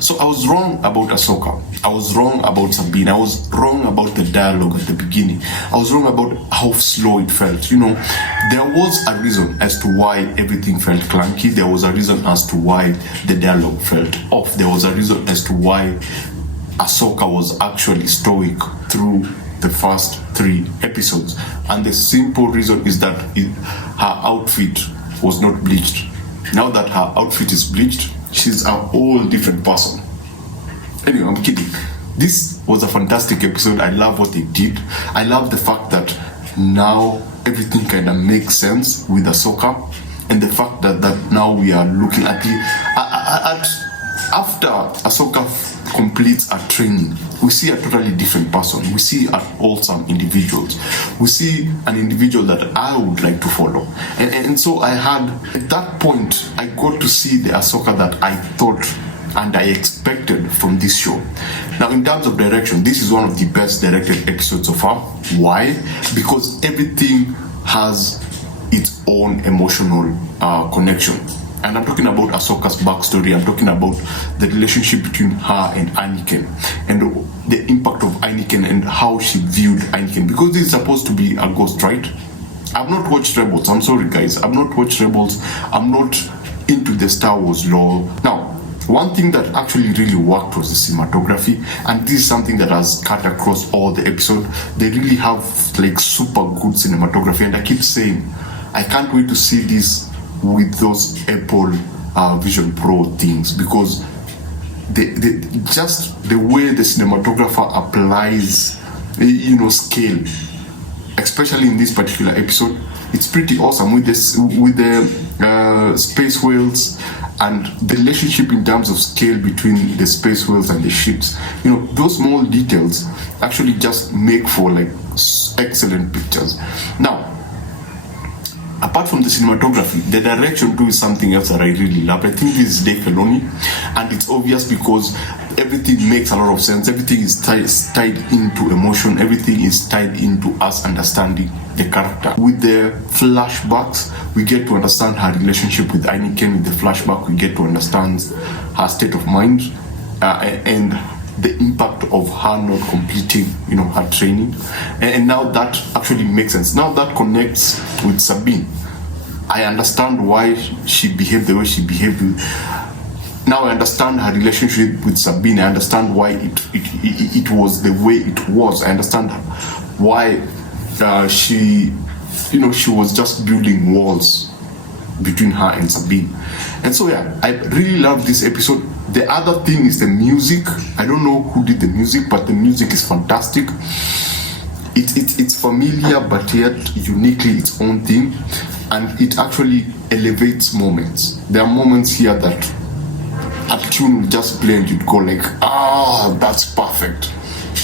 So I was wrong about Ahsoka. I was wrong about Sabine. I was wrong about the dialogue at the beginning. I was wrong about how slow it felt. You know, there was a reason as to why everything felt clunky. There was a reason as to why the dialogue felt off. There was a reason as to why Ahsoka was actually stoic through the first 3 episodes. And the simple reason is that her outfit was not bleached. Now that her outfit is bleached, she's a whole different person. Anyway, I'm kidding. This was a fantastic episode. I love what they did. I love the fact that now everything kind of makes sense with Ahsoka, and the fact that now we are looking at after Ahsoka completes her training, we see a totally different person. We see an awesome individual. We see an individual that I would like to follow. And so I had, at that point, I got to see the Ahsoka that I thought and I expected from this show. Now, in terms of direction, this is one of the best directed episodes so far. Why? Because everything has its own emotional connection. And I'm talking about Ahsoka's backstory. I'm talking about the relationship between her and Anakin, and the impact of Anakin and how she viewed Anakin. Because this is supposed to be a ghost, right? I've not watched Rebels. I'm sorry, guys. I've not watched Rebels. I'm not into the Star Wars lore. Now, one thing that actually really worked was the cinematography, and this is something that has cut across all the episodes. They really have like super good cinematography, and I keep saying, I can't wait to see this with those Apple Vision Pro things, because just the way the cinematographer applies, scale, especially in this particular episode, it's pretty awesome with the space whales and the relationship in terms of scale between the space whales and the ships. Those small details actually just make for like excellent pictures. Now, apart from the cinematography, the direction too is something else that I really love. I think this is Dave Filoni, and it's obvious because everything makes a lot of sense. Everything is tied into emotion. Everything is tied into us understanding the character. With the flashbacks, we get to understand her relationship with Anakin. With the flashback, we get to understand her state of mind and the impact of her not completing, her training. And now that actually makes sense. Now that connects with Sabine. I understand why she behaved the way she behaved. Now I understand her relationship with Sabine. I understand why it was the way it was. I understand why she was just building walls between her and Sabine. And so yeah, I really love this episode. The other thing is the music. I don't know who did the music, but the music is fantastic. It's familiar, but yet uniquely its own thing, and it actually elevates moments. There are moments here that a tune will just play and you'd go like, that's perfect.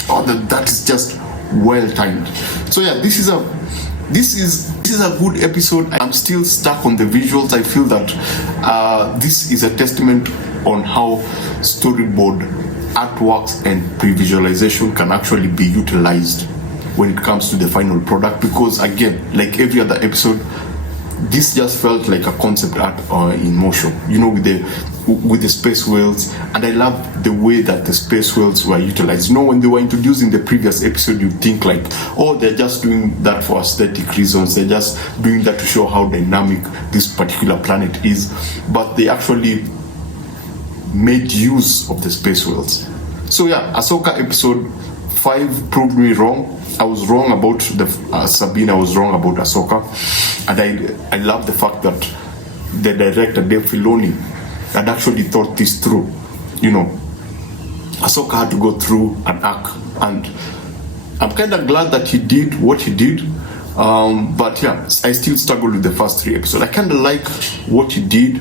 That is just well timed. So yeah, this is a good episode. I'm still stuck on the visuals. I feel that this is a testament on how storyboard artworks and pre-visualization can actually be utilized when it comes to the final product, because again, like every other episode, this just felt like a concept art in motion, with the space whales. And I love the way that the space whales were utilized. When they were introducing the previous episode, you'd think like, they're just doing that for aesthetic reasons, they're just doing that to show how dynamic this particular planet is, but they actually made use of the space whales. So yeah, Ahsoka episode 5 proved me wrong. I was wrong about the Sabine. I was wrong about Ahsoka, and I love the fact that the director Dave Filoni had actually thought this through. Ahsoka had to go through an arc, and I'm kind of glad that he did what he did. But yeah, I still struggle with the first 3 episodes. I kind of like what he did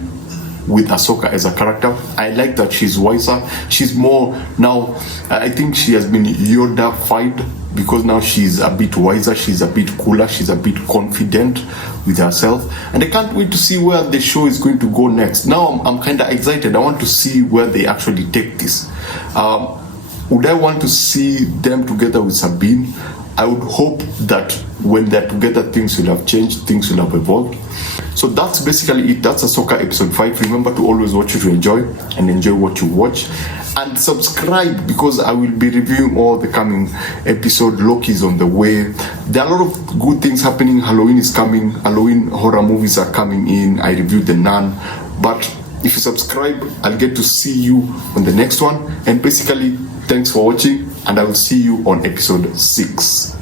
with Ahsoka as a character. I like that she's wiser. She's more now. I think she has been Yoda-fied, because now she's a bit wiser, she's a bit cooler, she's a bit confident with herself, and I can't wait to see where the show is going to go next. Now I'm kind of excited. I want to see where they actually take this. Would I want to see them together with Sabine? I would hope that when they're together, things will have changed, things will have evolved. So that's basically it. That's Ahsoka episode 5. Remember to always watch it to enjoy, and enjoy what you watch. and subscribe, because I will be reviewing all the coming episode. Loki's on the way. There are a lot of good things happening. Halloween is coming. Halloween horror movies are coming in. I reviewed The Nun. But if you subscribe, I'll get to see you on the next one. And basically, thanks for watching, and I will see you on episode 6.